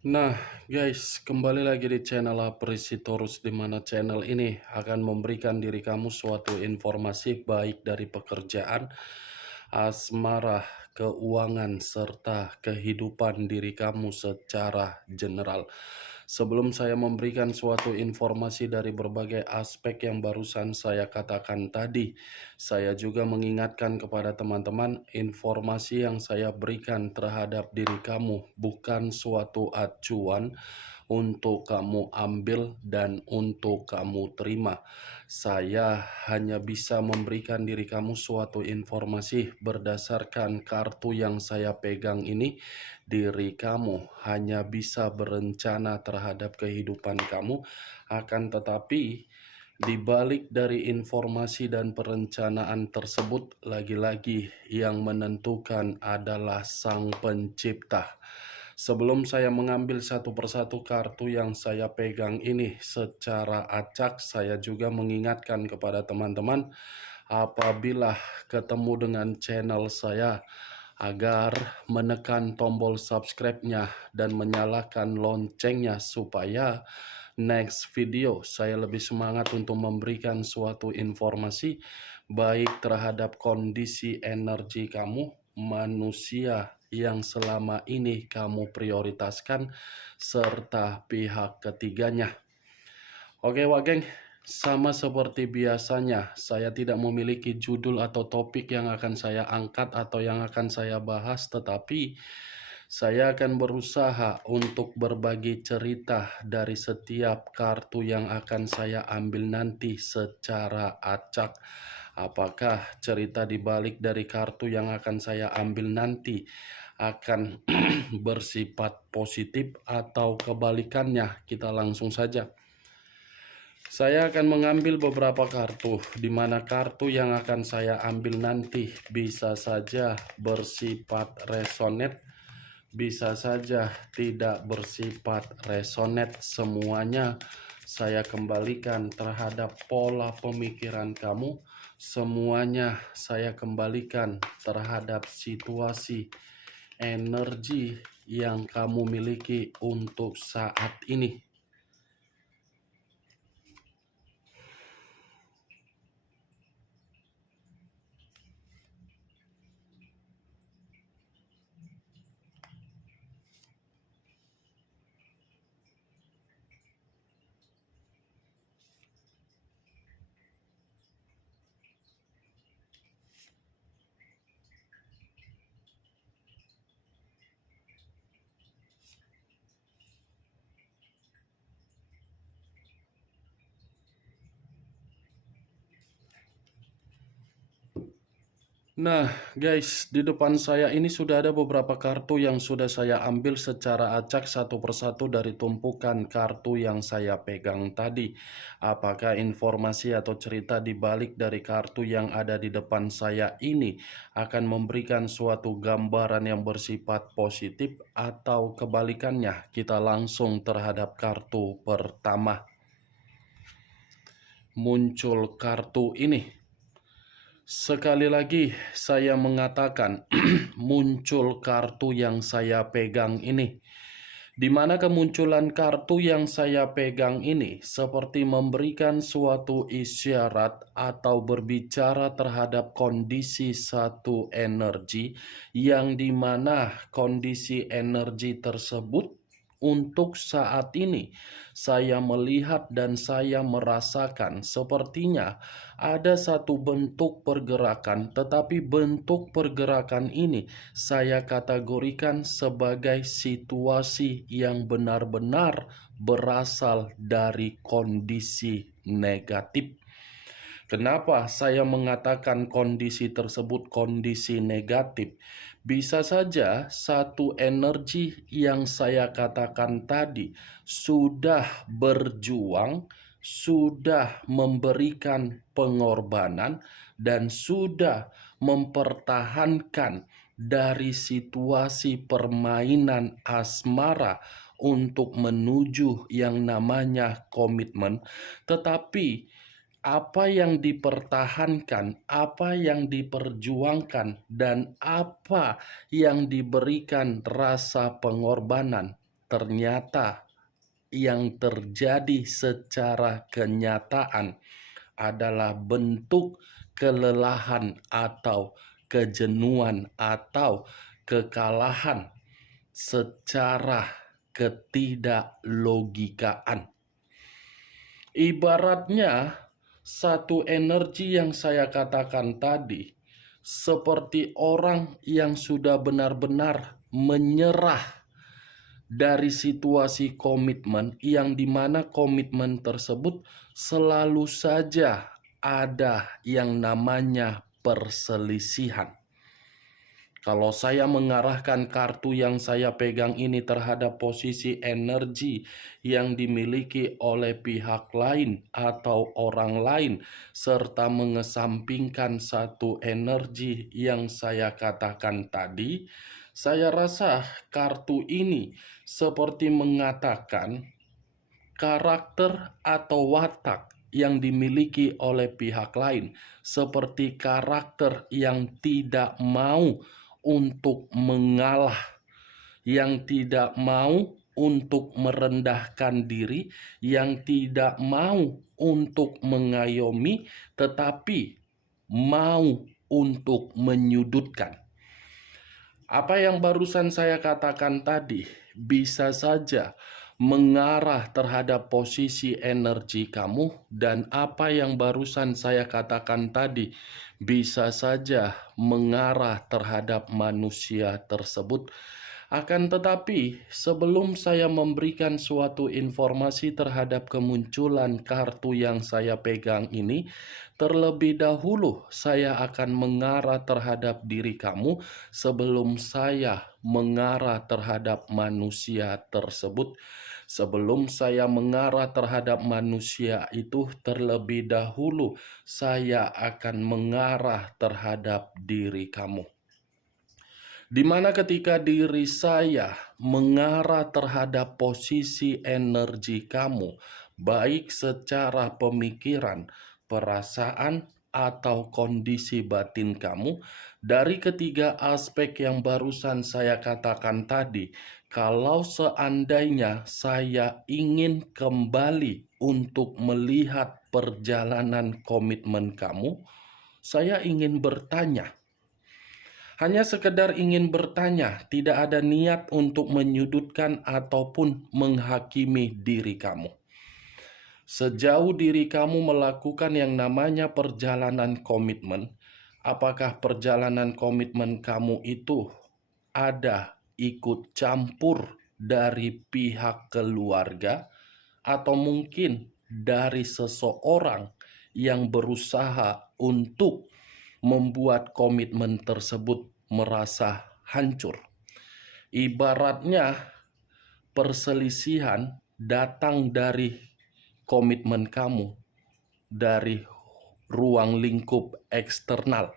Nah, guys, kembali lagi di channel Apresitorus, di mana channel ini akan memberikan diri kamu suatu informasi baik dari pekerjaan, asmara, keuangan, serta kehidupan diri kamu secara general. Sebelum saya memberikan suatu informasi dari berbagai aspek yang barusan saya katakan tadi, saya juga mengingatkan kepada teman-teman, informasi yang saya berikan terhadap diri kamu bukan suatu acuan untuk kamu ambil dan untuk kamu terima. Saya hanya bisa memberikan diri kamu suatu informasi berdasarkan kartu yang saya pegang ini. Diri kamu hanya bisa berencana terhadap kehidupan kamu, akan tetapi di balik dari informasi dan perencanaan tersebut, lagi-lagi yang menentukan adalah Sang Pencipta. Sebelum saya mengambil satu persatu kartu yang saya pegang ini secara acak, saya juga mengingatkan kepada teman-teman, apabila ketemu dengan channel saya, agar menekan tombol subscribe-nya dan menyalakan loncengnya supaya next video saya lebih semangat untuk memberikan suatu informasi baik terhadap kondisi energi kamu, manusia yang selama ini kamu prioritaskan, serta pihak ketiganya. Oke, Wak Geng, sama seperti biasanya, saya tidak memiliki judul atau topik yang akan saya angkat atau yang akan saya bahas, tetapi saya akan berusaha untuk berbagi cerita dari setiap kartu yang akan saya ambil nanti secara acak. Apakah cerita di balik dari kartu yang akan saya ambil nanti akan bersifat positif atau kebalikannya? Kita langsung saja. Saya akan mengambil beberapa kartu, di mana kartu yang akan saya ambil nanti bisa saja bersifat resonate, bisa saja tidak bersifat resonate. Semuanya saya kembalikan terhadap pola pemikiran kamu. Semuanya saya kembalikan terhadap situasi energi yang kamu miliki untuk saat ini. Nah, guys, di depan saya ini sudah ada beberapa kartu yang sudah saya ambil secara acak satu persatu dari tumpukan kartu yang saya pegang tadi. Apakah informasi atau cerita di balik dari kartu yang ada di depan saya ini akan memberikan suatu gambaran yang bersifat positif atau kebalikannya? Kita langsung terhadap kartu pertama. Muncul kartu ini. Sekali lagi saya mengatakan muncul kartu yang saya pegang ini. Di mana kemunculan kartu yang saya pegang ini seperti memberikan suatu isyarat atau berbicara terhadap kondisi satu energi, yang dimana kondisi energi tersebut untuk saat ini saya melihat dan saya merasakan sepertinya ada satu bentuk pergerakan, tetapi bentuk pergerakan ini saya kategorikan sebagai situasi yang benar-benar berasal dari kondisi negatif. Kenapa saya mengatakan kondisi tersebut kondisi negatif? Bisa saja satu energi yang saya katakan tadi sudah berjuang, sudah memberikan pengorbanan, dan sudah mempertahankan dari situasi permainan asmara untuk menuju yang namanya komitmen, tetapi apa yang dipertahankan, apa yang diperjuangkan, dan apa yang diberikan rasa pengorbanan, ternyata yang terjadi secara kenyataan adalah bentuk kelelahan atau kejenuhan atau kekalahan secara ketidaklogikaan. Ibaratnya satu energi yang saya katakan tadi seperti orang yang sudah benar-benar menyerah dari situasi komitmen yang dimana komitmen tersebut selalu saja ada yang namanya perselisihan. Kalau saya mengarahkan kartu yang saya pegang ini terhadap posisi energi yang dimiliki oleh pihak lain atau orang lain, serta mengesampingkan satu energi yang saya katakan tadi, saya rasa kartu ini seperti mengatakan karakter atau watak yang dimiliki oleh pihak lain, seperti karakter yang tidak mau untuk mengalah, yang tidak mau untuk merendahkan diri, yang tidak mau untuk mengayomi, tetapi mau untuk menyudutkan. Apa yang barusan saya katakan tadi bisa saja mengarah terhadap posisi energi kamu, dan apa yang barusan saya katakan tadi bisa saja mengarah terhadap manusia tersebut. Akan tetapi, sebelum saya memberikan suatu informasi terhadap kemunculan kartu yang saya pegang ini, terlebih dahulu saya akan mengarah terhadap diri kamu sebelum saya mengarah terhadap manusia tersebut. Sebelum saya mengarah terhadap manusia itu, terlebih dahulu saya akan mengarah terhadap diri kamu. Di mana ketika diri saya mengarah terhadap posisi energi kamu, baik secara pemikiran, perasaan, atau kondisi batin kamu, dari ketiga aspek yang barusan saya katakan tadi, kalau seandainya saya ingin kembali untuk melihat perjalanan komitmen kamu, saya ingin bertanya. Hanya sekedar ingin bertanya, tidak ada niat untuk menyudutkan ataupun menghakimi diri kamu. Sejauh diri kamu melakukan yang namanya perjalanan komitmen, apakah perjalanan komitmen kamu itu ada ikut campur dari pihak keluarga, atau mungkin dari seseorang yang berusaha untuk membuat komitmen tersebut merasa hancur. Ibaratnya perselisihan datang dari komitmen kamu, dari ruang lingkup eksternal.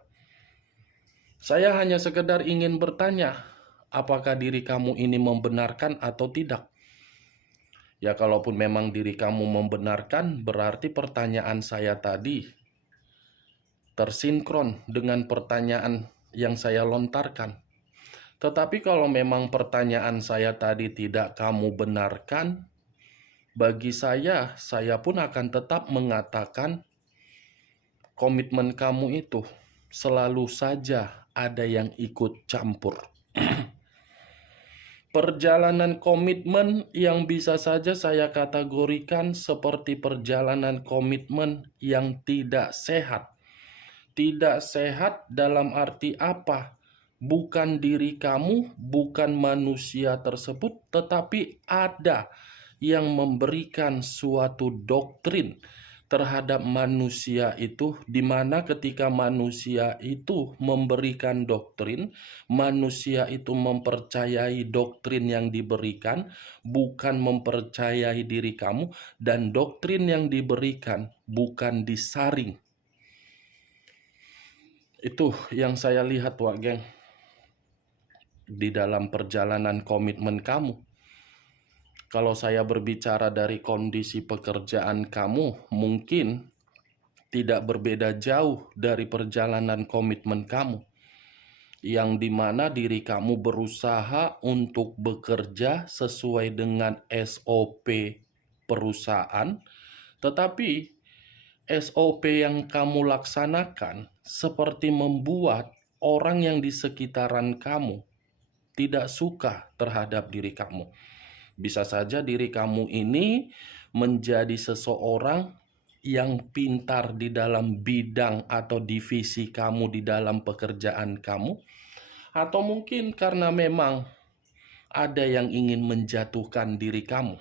Saya hanya sekedar ingin bertanya, apakah diri kamu ini membenarkan atau tidak? Ya, kalaupun memang diri kamu membenarkan, berarti pertanyaan saya tadi tersinkron dengan pertanyaan yang saya lontarkan. Tetapi kalau memang pertanyaan saya tadi tidak kamu benarkan, bagi saya pun akan tetap mengatakan komitmen kamu itu selalu saja ada yang ikut campur. Perjalanan komitmen yang bisa saja saya kategorikan seperti perjalanan komitmen yang tidak sehat. Tidak sehat dalam arti apa? Bukan diri kamu, bukan manusia tersebut, tetapi ada yang memberikan suatu doktrin terhadap manusia itu, di mana ketika manusia itu memberikan doktrin, manusia itu mempercayai doktrin yang diberikan, bukan mempercayai diri kamu, dan doktrin yang diberikan bukan disaring. Itu yang saya lihat, Wak Geng, di dalam perjalanan komitmen kamu. Kalau saya berbicara dari kondisi pekerjaan kamu, mungkin tidak berbeda jauh dari perjalanan komitmen kamu. yang dimana diri kamu berusaha untuk bekerja sesuai dengan SOP perusahaan, tetapi SOP yang kamu laksanakan seperti membuat orang yang di sekitaran kamu tidak suka terhadap diri kamu. Bisa saja diri kamu ini menjadi seseorang yang pintar di dalam bidang atau divisi kamu di dalam pekerjaan kamu, atau mungkin karena memang ada yang ingin menjatuhkan diri kamu.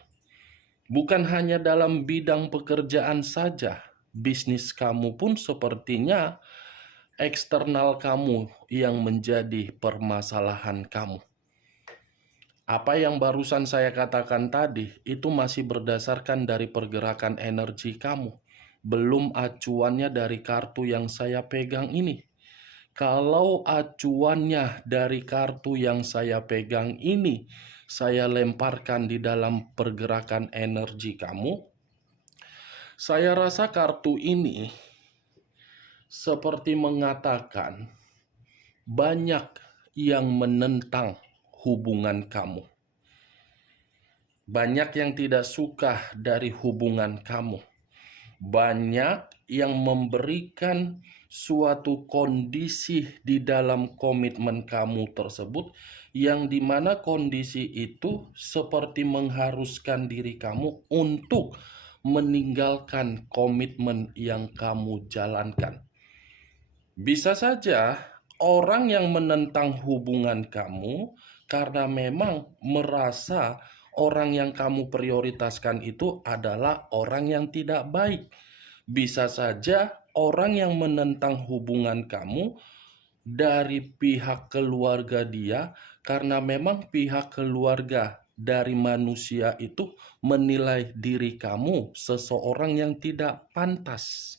Bukan hanya dalam bidang pekerjaan saja, bisnis kamu pun sepertinya eksternal kamu yang menjadi permasalahan kamu. Apa yang barusan saya katakan tadi itu masih berdasarkan dari pergerakan energi kamu, belum acuannya dari kartu yang saya pegang ini. Kalau acuannya dari kartu yang saya pegang ini, saya lemparkan di dalam pergerakan energi kamu, saya rasa kartu ini seperti mengatakan banyak yang menentang hubungan kamu. Banyak yang tidak suka dari hubungan kamu. Banyak yang memberikan suatu kondisi di dalam komitmen kamu tersebut, yang dimana kondisi itu seperti mengharuskan diri kamu untuk meninggalkan komitmen yang kamu jalankan. Bisa saja orang yang menentang hubungan kamu karena memang merasa orang yang kamu prioritaskan itu adalah orang yang tidak baik. Bisa saja orang yang menentang hubungan kamu dari pihak keluarga dia karena memang pihak keluarga dari manusia itu menilai diri kamu seseorang yang tidak pantas.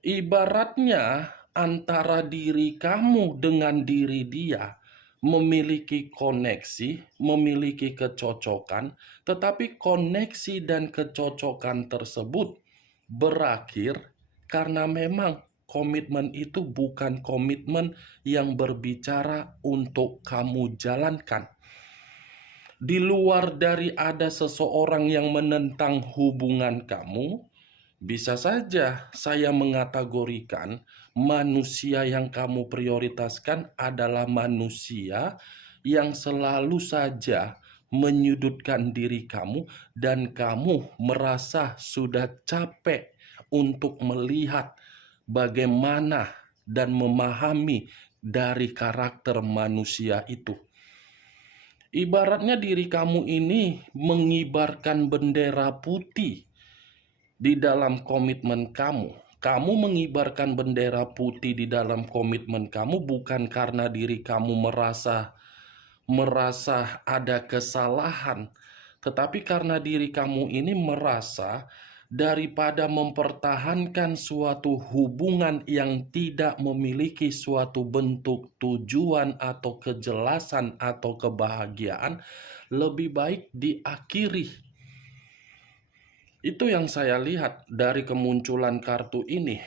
Ibaratnya antara diri kamu dengan diri dia memiliki koneksi, memiliki kecocokan, tetapi koneksi dan kecocokan tersebut berakhir karena memang komitmen itu bukan komitmen yang berbicara untuk kamu jalankan. Di luar dari ada seseorang yang menentang hubungan kamu, bisa saja saya mengategorikan manusia yang kamu prioritaskan adalah manusia yang selalu saja menyudutkan diri kamu, dan kamu merasa sudah capek untuk melihat bagaimana dan memahami dari karakter manusia itu. Ibaratnya diri kamu ini mengibarkan bendera putih di dalam komitmen kamu. Kamu mengibarkan bendera putih di dalam komitmen kamu bukan karena diri kamu merasa ada kesalahan, tetapi karena diri kamu ini merasa daripada mempertahankan suatu hubungan yang tidak memiliki suatu bentuk tujuan atau kejelasan atau kebahagiaan, lebih baik diakhiri. Itu yang saya lihat dari kemunculan kartu ini.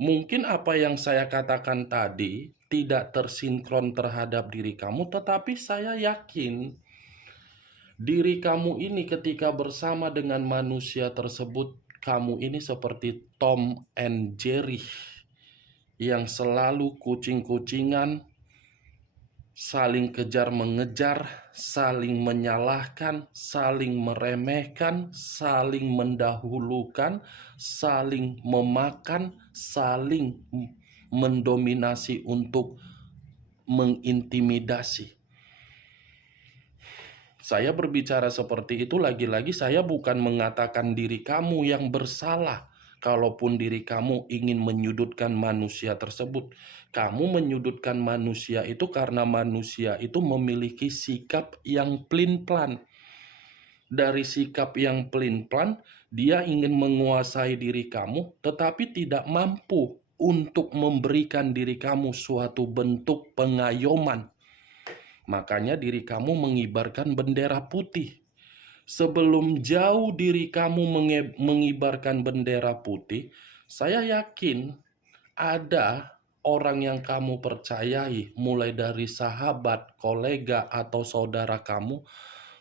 Mungkin apa yang saya katakan tadi tidak tersinkron terhadap diri kamu, tetapi saya yakin diri kamu ini ketika bersama dengan manusia tersebut, kamu ini seperti Tom and Jerry yang selalu kucing-kucingan, saling kejar mengejar, saling menyalahkan, saling meremehkan, saling mendahulukan, saling memakan, saling mendominasi untuk mengintimidasi. Saya berbicara seperti itu lagi-lagi saya bukan mengatakan diri kamu yang bersalah. Kalaupun diri kamu ingin menyudutkan manusia tersebut, kamu menyudutkan manusia itu karena manusia itu memiliki sikap yang pelin-pelan. Dari sikap yang pelin-pelan, dia ingin menguasai diri kamu, tetapi tidak mampu untuk memberikan diri kamu suatu bentuk pengayoman. Makanya diri kamu mengibarkan bendera putih. Sebelum jauh diri kamu mengibarkan bendera putih, saya yakin ada orang yang kamu percayai, mulai dari sahabat, kolega, atau saudara kamu,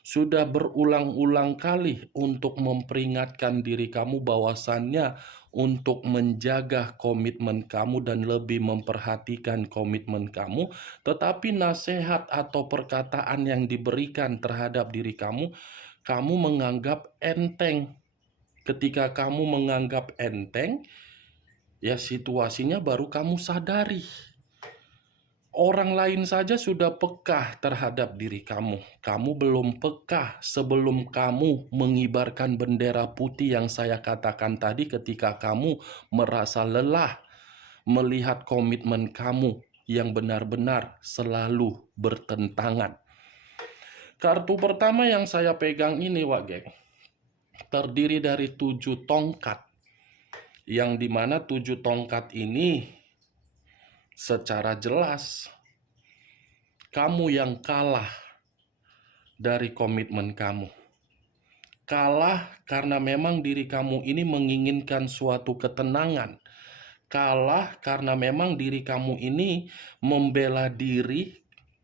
sudah berulang-ulang kali untuk memperingatkan diri kamu bahwasannya untuk menjaga komitmen kamu dan lebih memperhatikan komitmen kamu, tetapi nasihat atau perkataan yang diberikan terhadap diri kamu, kamu menganggap enteng. Ketika kamu menganggap enteng, ya situasinya baru kamu sadari. Orang lain saja sudah peka terhadap diri kamu. Kamu belum peka sebelum kamu mengibarkan bendera putih yang saya katakan tadi ketika kamu merasa lelah melihat komitmen kamu yang benar-benar selalu bertentangan. Kartu pertama yang saya pegang ini, Wak Geng, terdiri dari 7 tongkat. Yang dimana 7 tongkat ini secara jelas kamu yang kalah dari komitmen kamu. Kalah karena memang diri kamu ini menginginkan suatu ketenangan. Kalah karena memang diri kamu ini membela diri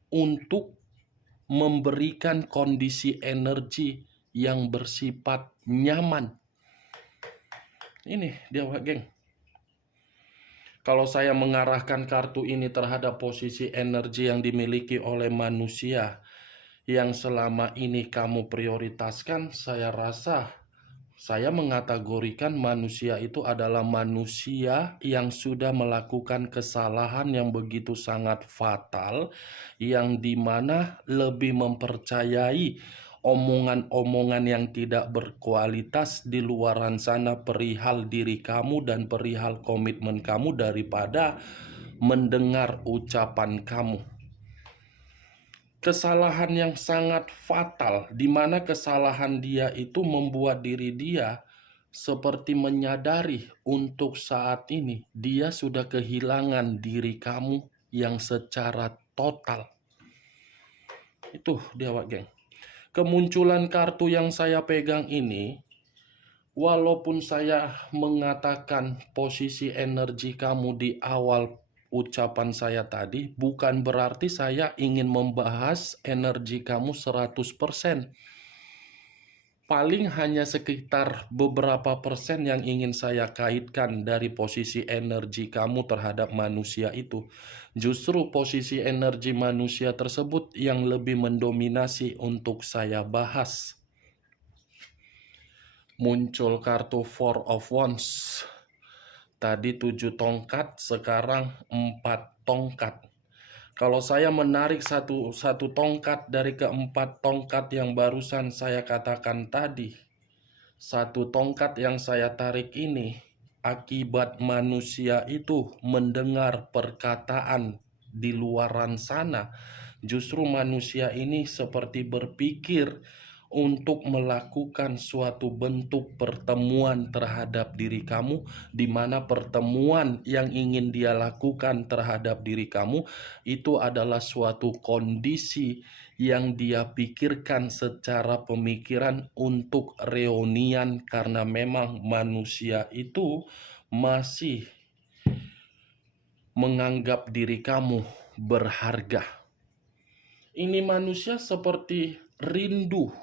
untuk memberikan kondisi energi yang bersifat nyaman. Ini dia, Wak Geng. Kalau saya mengarahkan kartu ini terhadap posisi energi yang dimiliki oleh manusia yang selama ini kamu prioritaskan, saya rasa saya mengategorikan manusia itu adalah manusia yang sudah melakukan kesalahan yang begitu sangat fatal, yang dimana lebih mempercayai omongan-omongan yang tidak berkualitas di luaran sana perihal diri kamu dan perihal komitmen kamu daripada mendengar ucapan kamu. Kesalahan yang sangat fatal, di mana kesalahan dia itu membuat diri dia seperti menyadari untuk saat ini dia sudah kehilangan diri kamu yang secara total. Itu dia, Wak Geng. Kemunculan kartu yang saya pegang ini, walaupun saya mengatakan posisi energi kamu di awal ucapan saya tadi, bukan berarti saya ingin membahas energi kamu 100%. Paling hanya sekitar beberapa persen yang ingin saya kaitkan dari posisi energi kamu terhadap manusia itu. Justru posisi energi manusia tersebut yang lebih mendominasi untuk saya bahas. Muncul kartu Four of Wands. Tadi 7 tongkat, sekarang 4 tongkat. Kalau saya menarik satu tongkat dari keempat tongkat yang barusan saya katakan tadi, satu tongkat yang saya tarik ini, akibat manusia itu mendengar perkataan di luaran sana, justru manusia ini seperti berpikir untuk melakukan suatu bentuk pertemuan terhadap diri kamu, di mana pertemuan yang ingin dia lakukan terhadap diri kamu itu adalah suatu kondisi yang dia pikirkan secara pemikiran untuk reunian, karena memang manusia itu masih menganggap diri kamu berharga. Ini manusia seperti rindu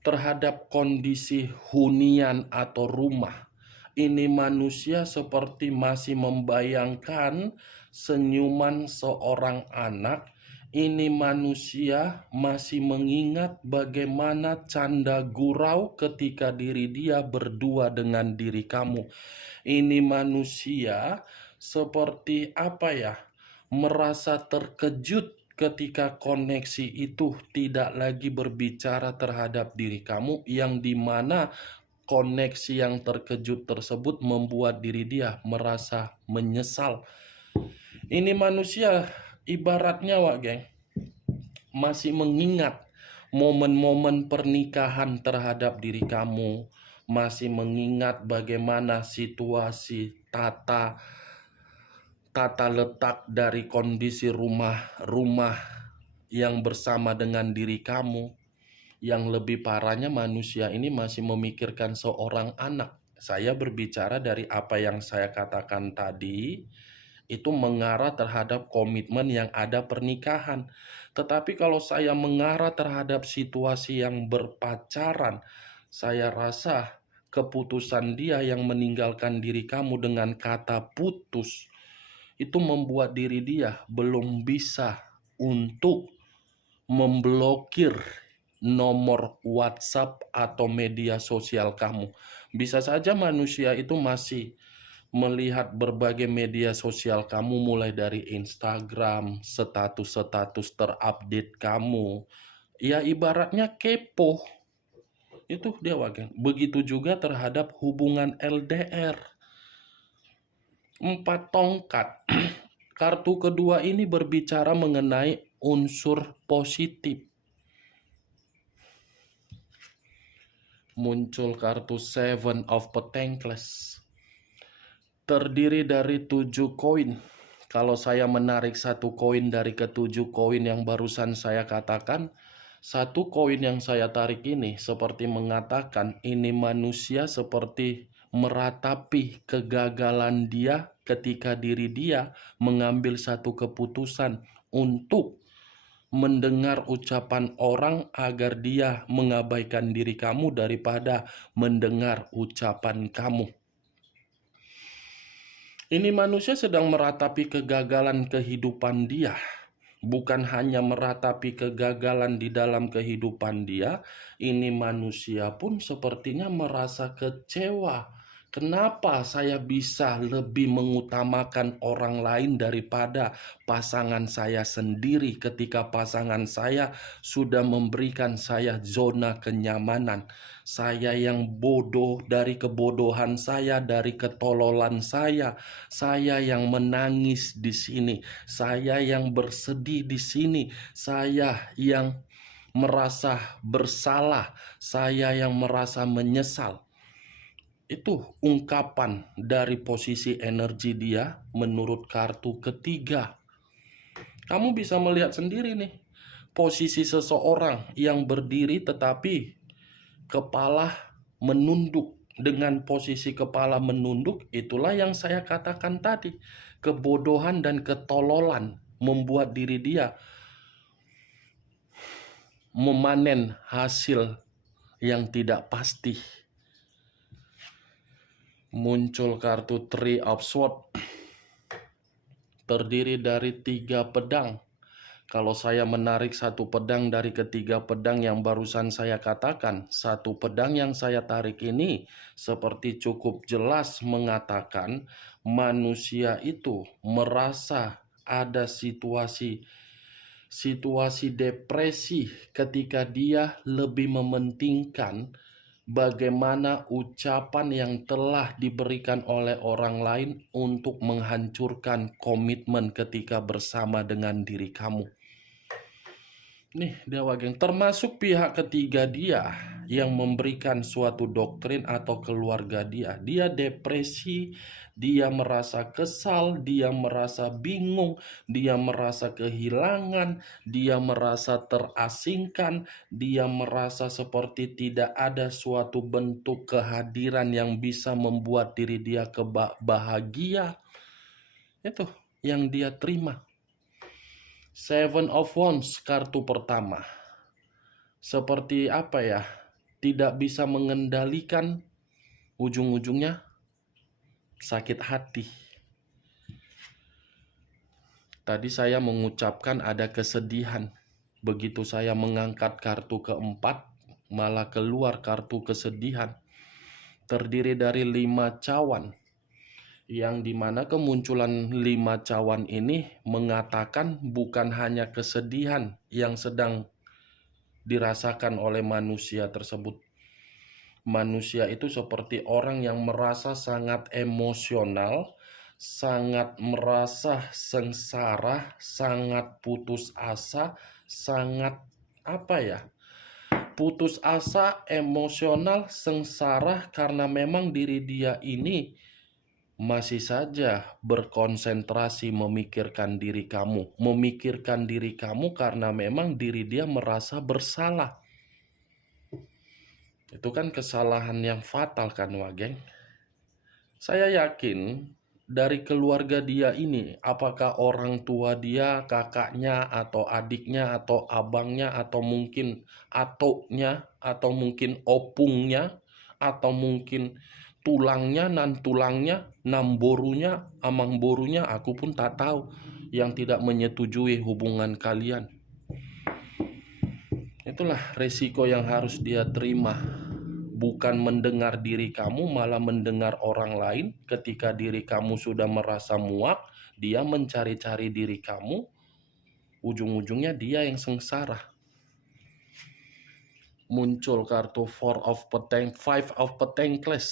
terhadap kondisi hunian atau rumah. Ini manusia seperti masih membayangkan senyuman seorang anak. Ini manusia masih mengingat bagaimana canda gurau ketika diri dia berdua dengan diri kamu. Ini manusia seperti merasa terkejut ketika koneksi itu tidak lagi berbicara terhadap diri kamu, yang dimana koneksi yang terkejut tersebut membuat diri dia merasa menyesal. Ini manusia ibaratnya, Wak Geng, masih mengingat momen-momen pernikahan terhadap diri kamu, masih mengingat bagaimana situasi tata letak dari kondisi rumah yang bersama dengan diri kamu. Yang lebih parahnya, manusia ini masih memikirkan seorang anak. Saya berbicara dari apa yang saya katakan tadi, itu mengarah terhadap komitmen yang ada pernikahan. Tetapi kalau saya mengarah terhadap situasi yang berpacaran, saya rasa keputusan dia yang meninggalkan diri kamu dengan kata putus, itu membuat diri dia belum bisa untuk memblokir nomor WhatsApp atau media sosial kamu. Bisa saja manusia itu masih melihat berbagai media sosial kamu, mulai dari Instagram, status-status terupdate kamu. Ya ibaratnya kepo. Itu dia wagen. Begitu juga terhadap hubungan LDR. 4 tongkat. Kartu kedua ini berbicara mengenai unsur positif. Muncul kartu Seven of Pentacles. Terdiri dari 7 koin. Kalau saya menarik 1 koin dari ke-7 koin yang barusan saya katakan, 1 koin yang saya tarik ini seperti mengatakan ini manusia seperti meratapi kegagalan dia ketika diri dia mengambil satu keputusan untuk mendengar ucapan orang agar dia mengabaikan diri kamu daripada mendengar ucapan kamu. Ini manusia sedang meratapi kegagalan kehidupan dia. Bukan hanya meratapi kegagalan di dalam kehidupan dia, ini manusia pun sepertinya merasa kecewa. Kenapa saya bisa lebih mengutamakan orang lain daripada pasangan saya sendiri ketika pasangan saya sudah memberikan saya zona kenyamanan? Saya yang bodoh dari kebodohan saya, dari ketololan saya yang menangis di sini, saya yang bersedih di sini, saya yang merasa bersalah, saya yang merasa menyesal. Itu ungkapan dari posisi energi dia menurut kartu ketiga. Kamu bisa melihat sendiri nih, posisi seseorang yang berdiri tetapi kepala menunduk. Dengan posisi kepala menunduk, itulah yang saya katakan tadi. Kebodohan dan ketololan membuat diri dia memanen hasil yang tidak pasti. Muncul kartu Three of Swords. Terdiri dari 3 pedang. Kalau saya menarik 1 pedang dari ketiga pedang yang barusan saya katakan, 1 pedang yang saya tarik ini seperti cukup jelas mengatakan manusia itu merasa ada situasi depresi ketika dia lebih mementingkan bagaimana ucapan yang telah diberikan oleh orang lain untuk menghancurkan komitmen ketika bersama dengan diri kamu. Nih dia wageng, termasuk pihak ketiga dia yang memberikan suatu doktrin atau keluarga dia. Dia depresi, dia merasa kesal, dia merasa bingung, dia merasa kehilangan, dia merasa terasingkan, dia merasa seperti tidak ada suatu bentuk kehadiran yang bisa membuat diri dia bahagia. Itu yang dia terima. Seven of Wands, kartu pertama. Seperti apa ya? Tidak bisa mengendalikan, ujung-ujungnya sakit hati. Tadi saya mengucapkan ada kesedihan. Begitu saya mengangkat kartu keempat, malah keluar kartu kesedihan. Terdiri dari 5 cawan. Yang dimana kemunculan 5 cawan ini mengatakan bukan hanya kesedihan yang sedang dirasakan oleh manusia tersebut. Manusia itu seperti orang yang merasa sangat emosional, sangat merasa sengsara, sangat putus asa, sangat putus asa, emosional, sengsara karena memang diri dia ini masih saja berkonsentrasi memikirkan diri kamu. Memikirkan diri kamu karena memang diri dia merasa bersalah. Itu kan kesalahan yang fatal kan, wageng? Saya yakin dari keluarga dia ini, apakah orang tua dia, kakaknya, atau adiknya, atau abangnya, atau mungkin atoknya, atau mungkin opungnya, atau mungkin tulangnya, nan tulangnya, nam borunya, amang borunya, aku pun tak tahu, yang tidak menyetujui hubungan kalian. Itulah resiko yang harus dia terima. Bukan mendengar diri kamu, malah mendengar orang lain. Ketika diri kamu sudah merasa muak, dia mencari-cari diri kamu. Ujung-ujungnya dia yang sengsara. Muncul kartu 4 of Pentacles, 5 of Pentacles,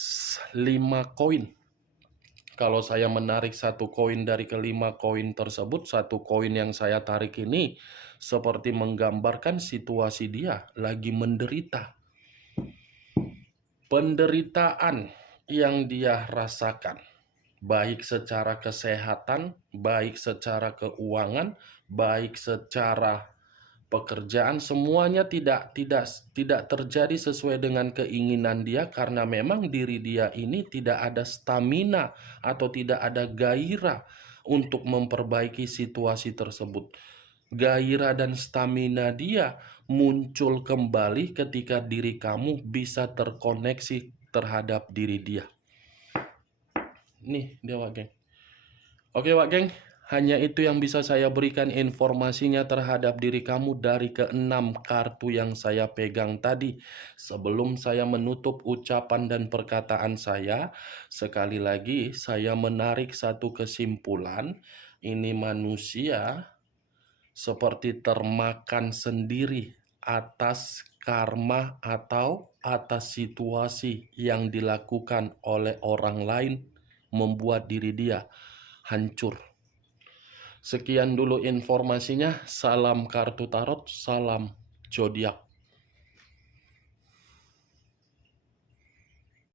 5 koin. Kalau saya menarik satu koin dari kelima koin tersebut, satu koin yang saya tarik ini seperti menggambarkan situasi dia lagi menderita. Penderitaan yang dia rasakan, baik secara kesehatan, baik secara keuangan, baik secara pekerjaan, semuanya tidak terjadi sesuai dengan keinginan dia, karena memang diri dia ini tidak ada stamina atau tidak ada gairah untuk memperbaiki situasi tersebut. Gairah dan stamina dia muncul kembali ketika diri kamu bisa terkoneksi terhadap diri dia. Nih dia, Wak Geng. Oke, Wak Geng, hanya itu yang bisa saya berikan informasinya terhadap diri kamu dari keenam kartu yang saya pegang tadi. Sebelum saya menutup ucapan dan perkataan saya, sekali lagi saya menarik satu kesimpulan. Ini manusia seperti termakan sendiri atas karma atau atas situasi yang dilakukan oleh orang lain, membuat diri dia hancur. Sekian dulu informasinya. Salam kartu tarot, salam zodiak.